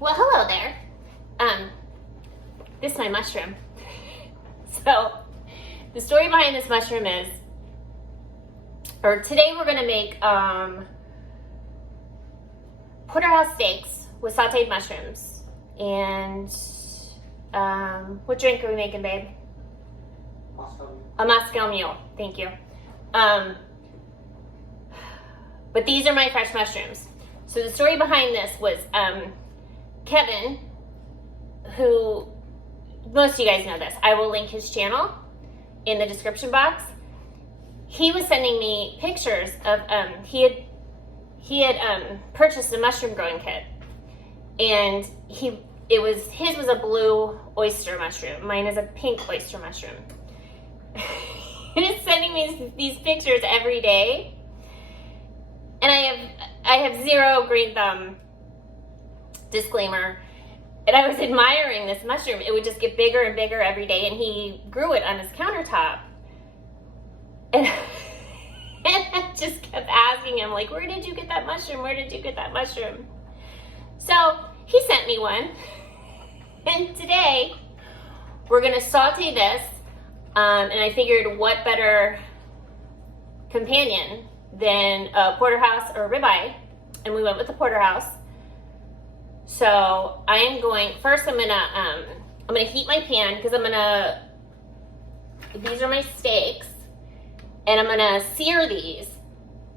Well, hello there. This is my mushroom. So, the story behind this mushroom is, today we're gonna make porterhouse steaks with sauteed mushrooms. And what drink are we making, babe? A Moscow Mule. Thank you. But these are my fresh mushrooms. So the story behind this was Kevin, who most of you guys know this. I will link his channel in the description box. He was sending me pictures of he had purchased a mushroom growing kit, and his was a blue oyster mushroom. Mine is a pink oyster mushroom. He's sending me these pictures every day, and I have zero green thumb, disclaimer. And I was admiring this mushroom. It would just get bigger and bigger every day, and he grew it on his countertop. And I just kept asking him, like, where did you get that mushroom? Where did you get that mushroom? So he sent me one. And today we're gonna saute this. And I figured what better companion than a porterhouse or a ribeye. And we went with the porterhouse. So I am going, first I'm gonna heat my pan, because these are my steaks, and I'm gonna sear these.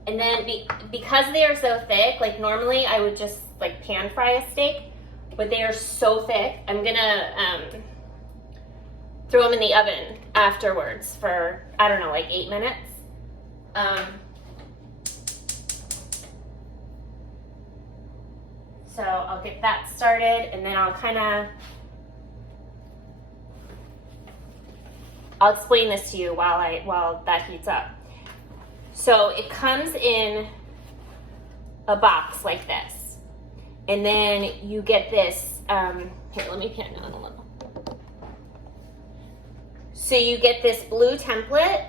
And then because they are so thick, like normally I would just like pan fry a steak, but they are so thick, I'm gonna throw them in the oven afterwards for, I don't know, like 8 minutes. So I'll get that started, and then I'll explain this to you while that heats up. So it comes in a box like this, and then you get this, here, let me pan down a little. So you get this blue template,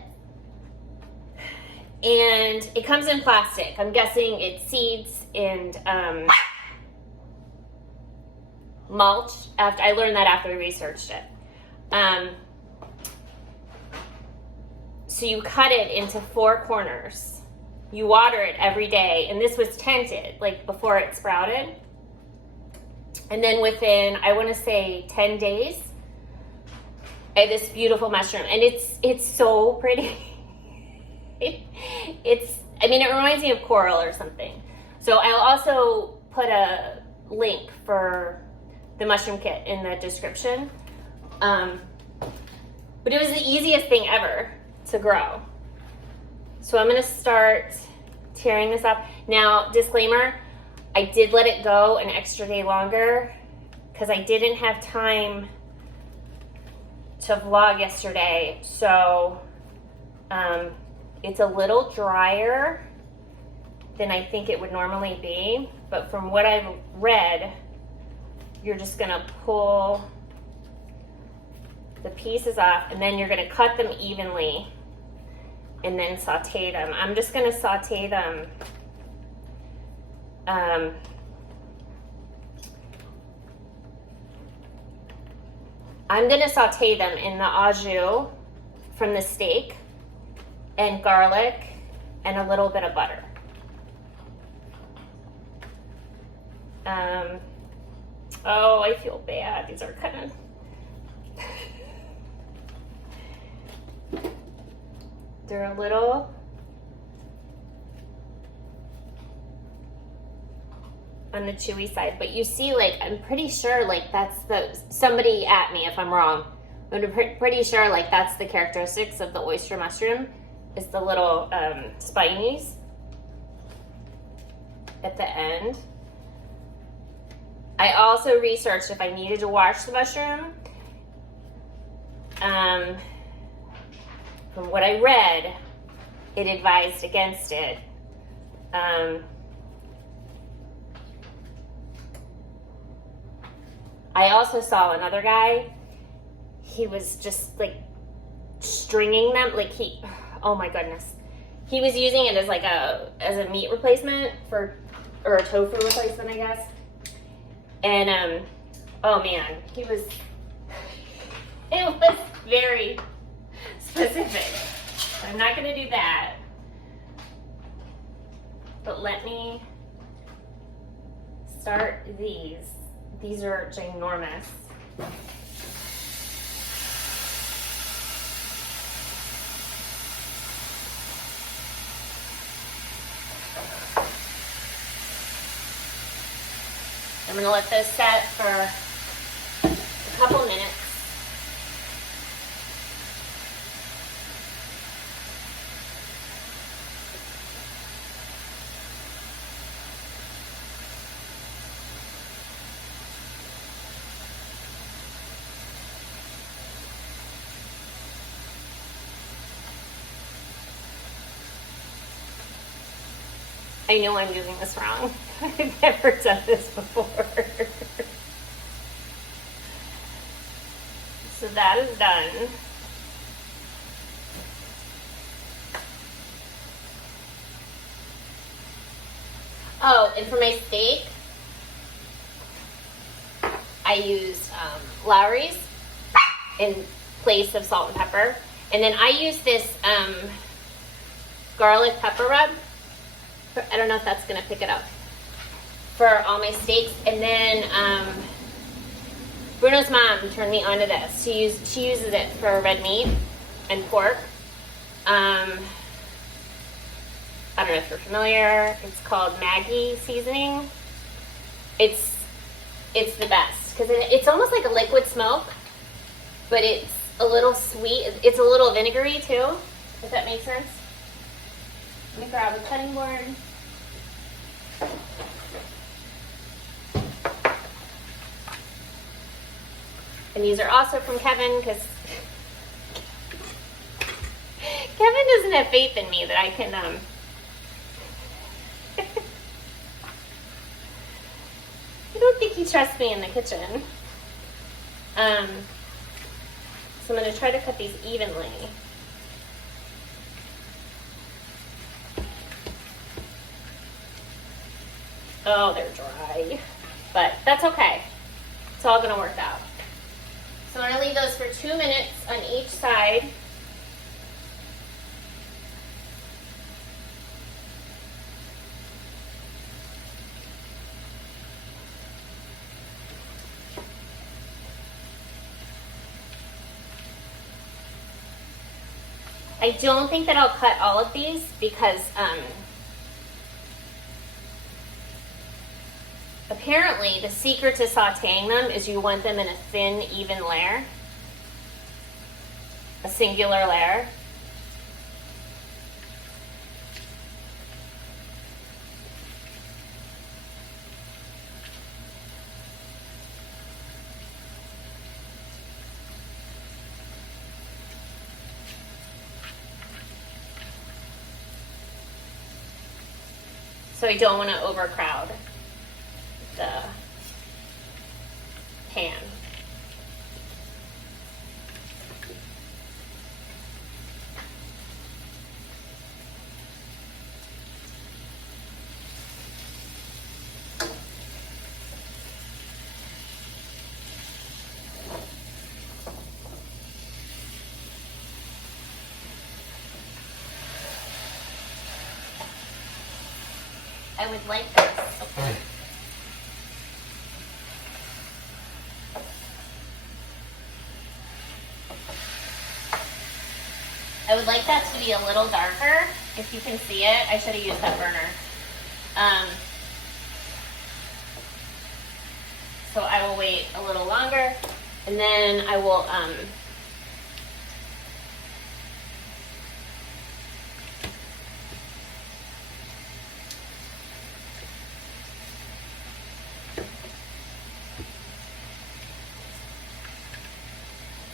and it comes in plastic. I'm guessing it's seeds and mulch. I learned that after I researched it. So you cut it into 4 corners. You water it every day, and this was tented, like before it sprouted. And then within, I want to say 10 days, I had this beautiful mushroom, and it's so pretty. I mean, it reminds me of coral or something. So I'll also put a link for the mushroom kit in the description. But it was the easiest thing ever to grow. So I'm gonna start tearing this up. Now, disclaimer, I did let it go an extra day longer because I didn't have time to vlog yesterday. So it's a little drier than I think it would normally be. But from what I've read, you're just gonna pull the pieces off, and then you're gonna cut them evenly and then saute them. I'm just gonna saute them I'm gonna saute them in the au jus from the steak and garlic and a little bit of butter. Oh, I feel bad. These are kind of... They're a little on the chewy side, but you see, like, I'm pretty sure, like, that's somebody at me if I'm wrong, but I'm pretty sure, like, that's the characteristics of the oyster mushroom, is the little spinies at the end. I also researched if I needed to wash the mushroom. From what I read, it advised against it. I also saw another guy, he was just like stringing them, like oh my goodness. He was using it as like a meat replacement or a tofu replacement, I guess. And oh man, it was very specific. I'm not gonna do that. But let me start these. These are ginormous. I'm gonna let this set for a couple minutes. I know I'm doing this wrong. I've never done this before. So that is done. Oh, and for my steak, I used Lowry's in place of salt and pepper. And then I use this garlic pepper rub. I don't know if that's gonna pick it up for all my steaks. And then Bruno's mom turned me onto this. She uses it for red meat and pork. I don't know if you're familiar. It's called Maggi seasoning. It's the best because it's almost like a liquid smoke, but it's a little sweet. It's a little vinegary too, if that makes sense. Let me grab a cutting board. And these are also from Kevin because Kevin doesn't have faith in me that I can I don't think he trusts me in the kitchen. So I'm going to try to cut these evenly. Oh, they're dry. But that's okay. It's all going to work out. So I'm going to leave those for 2 minutes on each side. I don't think that I'll cut all of these because apparently the secret to sauteing them is you want them in a thin, even layer, a singular layer. So I don't want to overcrowd the pan. I would like this. Okay. I would like that to be a little darker. If you can see it, I should have used that burner. So I will wait a little longer, and then I will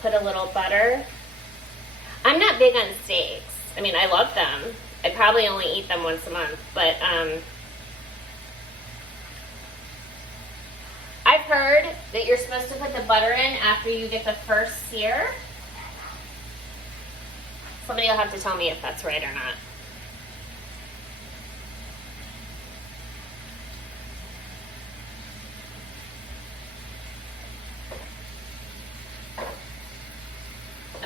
put a little butter. I'm not big on steaks. I mean, I love them. I probably only eat them once a month, but I've heard that you're supposed to put the butter in after you get the first sear. Somebody will have to tell me if that's right or not.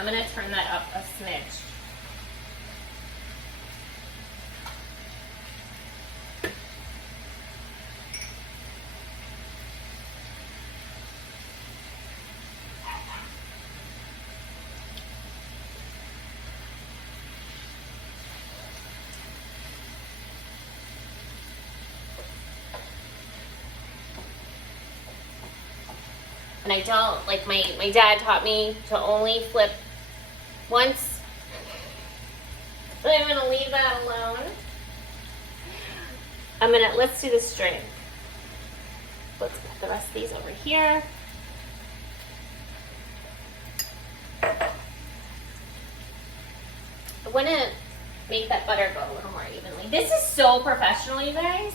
I'm gonna turn that up a smidge. And I don't, like my dad taught me to only flip once. So I'm gonna leave that alone. Let's do the string. Let's put the rest of these over here. I wanna make that butter go a little more evenly. This is so professional, you guys.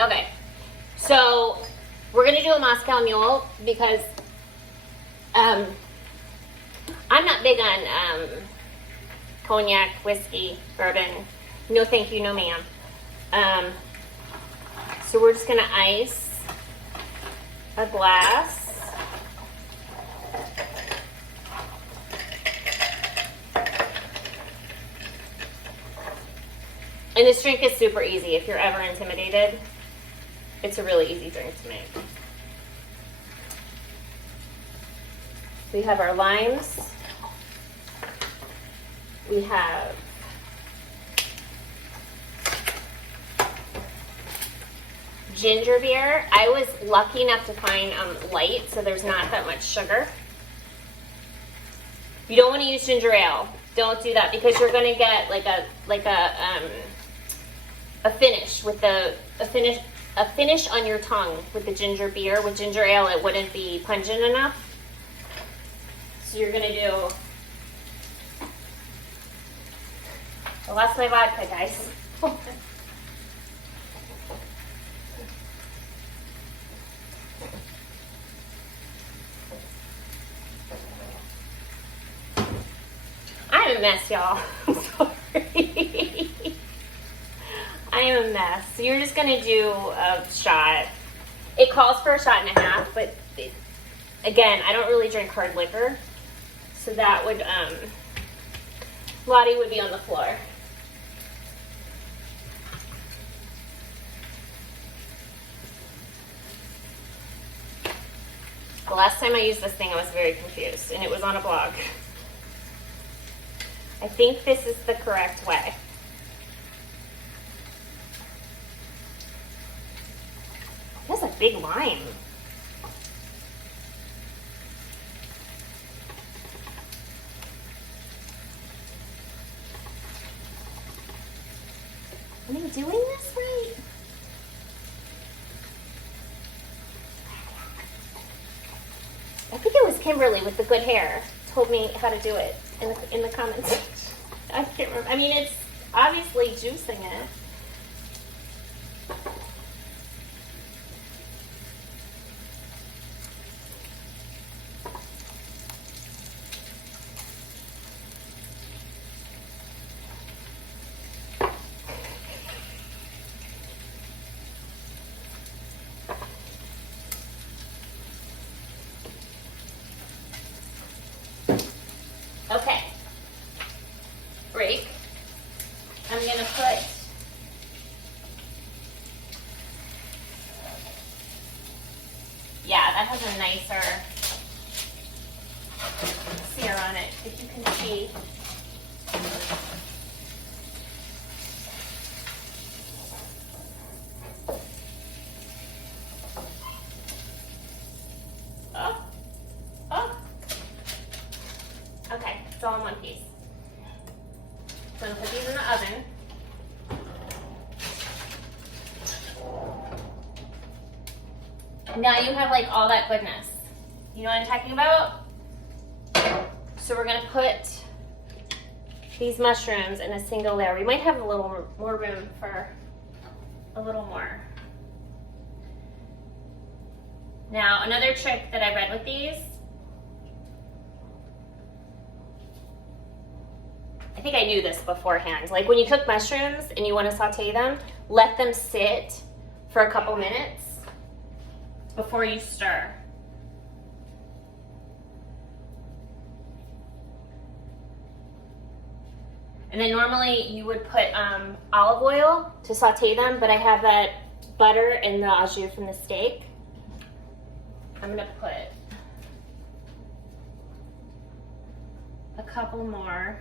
Okay, so we're gonna do a Moscow Mule because I'm not big on cognac, whiskey, bourbon. No thank you, no ma'am. So we're just gonna ice a glass. And this drink is super easy if you're ever intimidated. It's a really easy drink to make. We have our limes. We have ginger beer. I was lucky enough to find light, so there's not that much sugar. You don't want to use ginger ale. Don't do that because you're going to get like a finish with a finish on your tongue with the ginger beer. With ginger ale, it wouldn't be pungent enough. So you're gonna do. I lost my vodka, guys. I'm a mess, y'all. I'm sorry. I am a mess. So you're just gonna do a shot. It calls for a shot and a half, but again, I don't really drink hard liquor, so that would Lottie would be on the floor. The last time I used this thing, I was very confused, and it was on a blog. I think this is the correct way. That's a big lime. Am I doing this right? I think it was Kimberly with the good hair told me how to do it in the comments. I can't remember. I mean, it's obviously juicing it. Okay, break. I'm gonna put that has a nicer sear on it, if you can see. Okay, it's all in one piece. So I'm gonna put these in the oven. Now you have like all that goodness. You know what I'm talking about? So we're gonna put these mushrooms in a single layer. We might have a little more room for a little more. Now another trick that I read with these think I knew this beforehand. Like when you cook mushrooms and you want to saute them, let them sit for a couple minutes before you stir. And then normally you would put olive oil to saute them, but I have that butter and the au jus from the steak. I'm gonna put a couple more.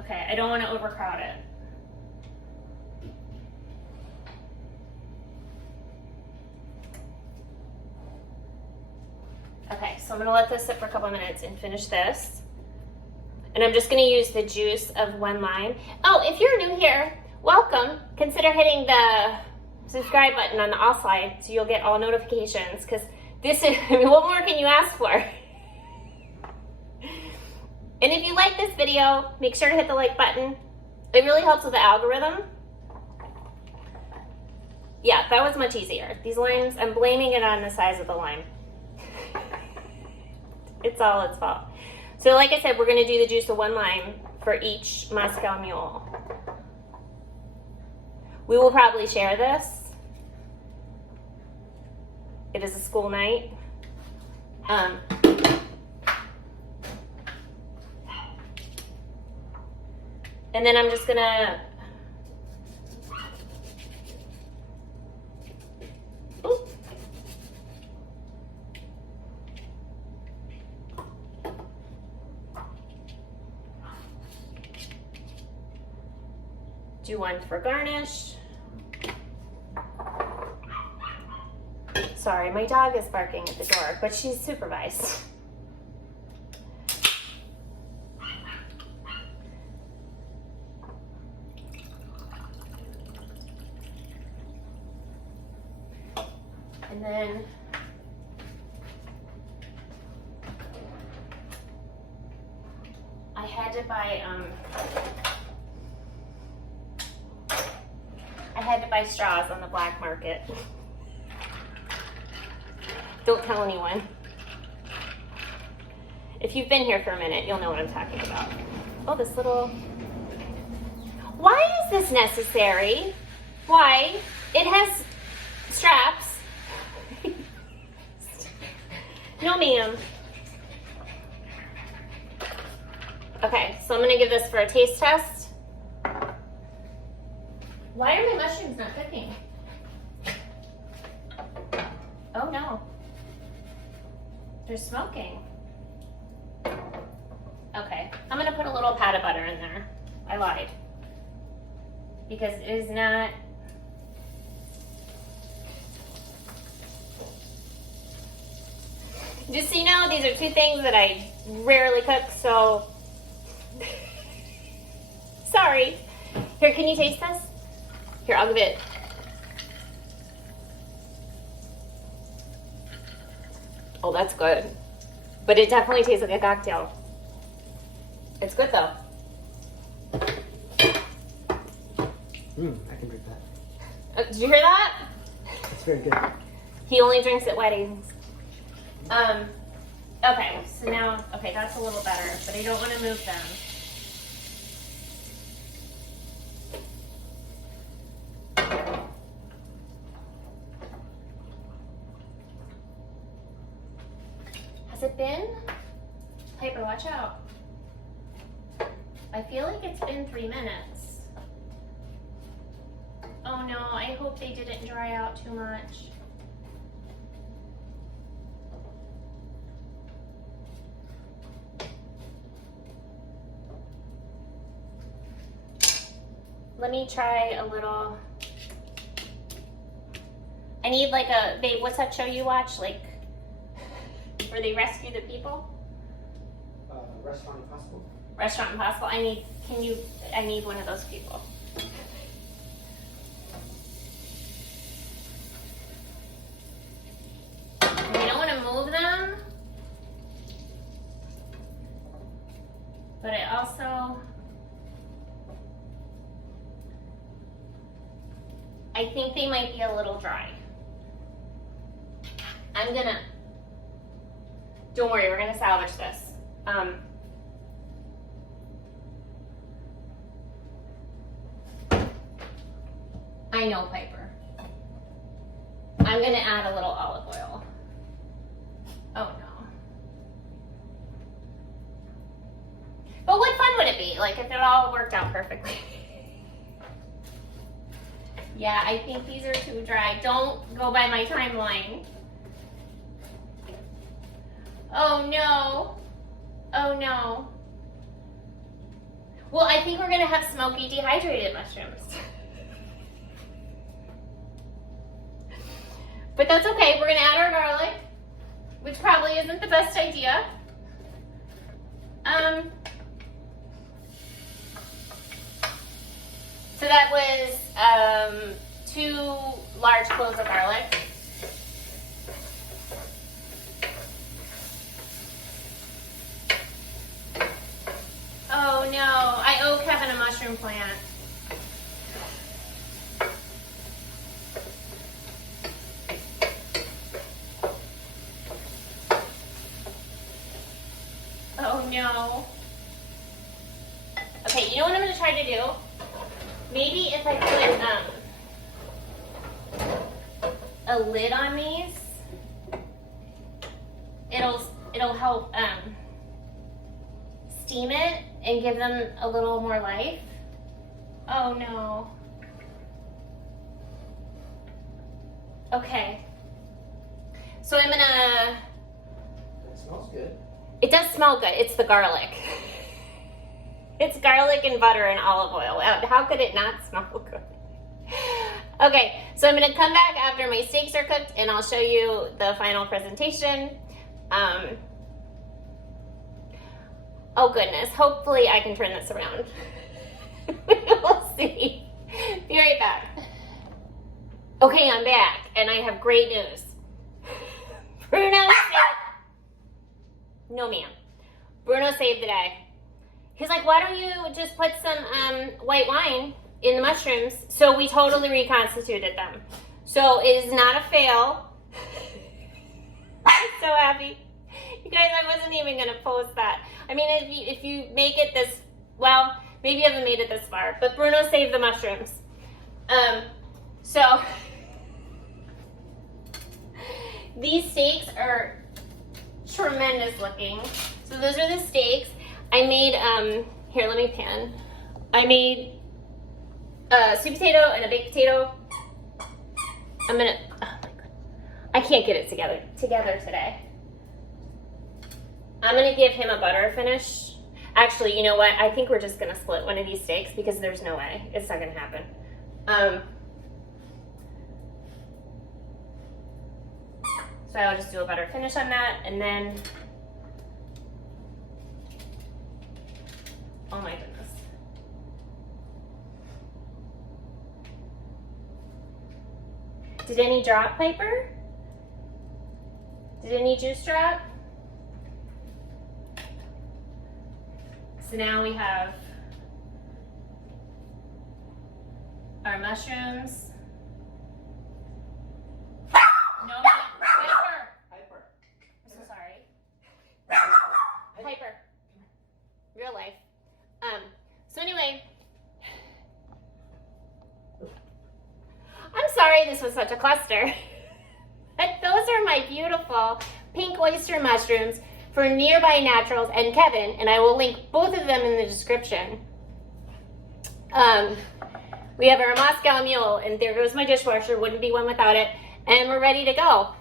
Okay, I don't want to overcrowd it. Okay, so I'm gonna let this sit for a couple of minutes and finish this. And I'm just gonna use the juice of 1 lime. Oh, if you're new here, welcome. Consider hitting the subscribe button on the all side so you'll get all notifications, because this is, I mean, what more can you ask for? And if you like this video, make sure to hit the like button. It really helps with the algorithm. Yeah, that was much easier. These limes, I'm blaming it on the size of the lime. It's all its fault. So like I said, we're gonna do the juice of 1 lime for each Moscow Mule. We will probably share this. It is a school night. And then I'm just gonna, do one for garnish. Sorry, my dog is barking at the door, but she's supervised. And then I had to buy straws on the black market. Don't tell anyone. If you've been here for a minute, you'll know what I'm talking about. Oh, this little... Why is this necessary? Why? It has straps. No, ma'am. Okay, so I'm gonna give this for a taste test. Why are my mushrooms not cooking? Oh no. They're smoking. Okay, I'm gonna put a little pat of butter in there. I lied. Because it is not... Just so you know, these are 2 things that I rarely cook, so... Sorry. Here, can you taste this? Here, I'll give it... Oh, that's good. But it definitely tastes like a cocktail. It's good though. I can drink that. Did you hear that? It's very good. He only drinks at weddings. Okay, so now, okay, that's a little better, but I don't want to move them. Has it been? Piper, watch out. I feel like it's been 3 minutes. Oh no, I hope they didn't dry out too much. Let me try a little. I need like a, babe, what's that show you watch? Like, where they rescue the people? Restaurant Impossible. Restaurant Impossible. I need one of those people. And you don't want to move them. But I also, I think they might be a little dry. I'm gonna Don't worry, we're gonna salvage this. I know, Piper. I'm gonna add a little olive oil. Oh no. But what fun would it be? Like if it all worked out perfectly. Yeah, I think these are too dry. Don't go by my timeline. Oh no. Oh no. Well, I think we're gonna have smoky dehydrated mushrooms. But that's okay, we're gonna add our garlic, which probably isn't the best idea. So that was 2 large cloves of garlic. Oh no, I owe Kevin a mushroom plant. Oh no. Okay, you know what I'm gonna try to do? Maybe if I put a lid on these, it'll help steam it and give them a little more life. Oh no. Okay. So I'm gonna. That smells good. It does smell good. It's the garlic. It's garlic and butter and olive oil. How could it not smell good? Okay, so I'm gonna come back after my steaks are cooked and I'll show you the final presentation. Oh goodness, hopefully I can turn this around. We'll see. Be right back. Okay, I'm back and I have great news. Bruno saved, no ma'am. Bruno saved the day. He's like, why don't you just put some white wine in the mushrooms? So we totally reconstituted them. So it is not a fail. I'm so happy. You guys, I wasn't even gonna post that. I mean, if you make it this, well, maybe you haven't made it this far, but Bruno saved the mushrooms. So these steaks are tremendous looking. So those are the steaks. I made, here, let me pan. I made a sweet potato and a baked potato. I'm gonna, oh my God. I can't get it together today. I'm gonna give him a butter finish. Actually, you know what? I think we're just gonna split one of these steaks because there's no way. It's not gonna happen. So I'll just do a butter finish on that and then, oh my goodness. Did any drop, Piper? Did any juice drop? So now we have our mushrooms. No, Piper. Piper. I'm so sorry. Piper. Real life. So anyway, I'm sorry this was such a cluster. But those are my beautiful pink oyster mushrooms for Nearby Naturals and Kevin, and I will link both of them in the description. We have our Moscow Mule, and there goes my dishwasher, wouldn't be one without it, and we're ready to go.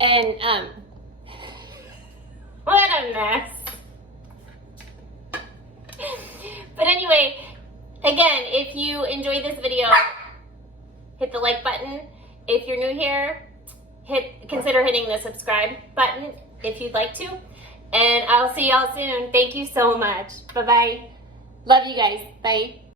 And what a mess. But anyway, again, if you enjoyed this video, hit the like button. If you're new here, consider hitting the subscribe button if you'd like to. And I'll see y'all soon. Thank you so much. Bye-bye. Love you guys. Bye.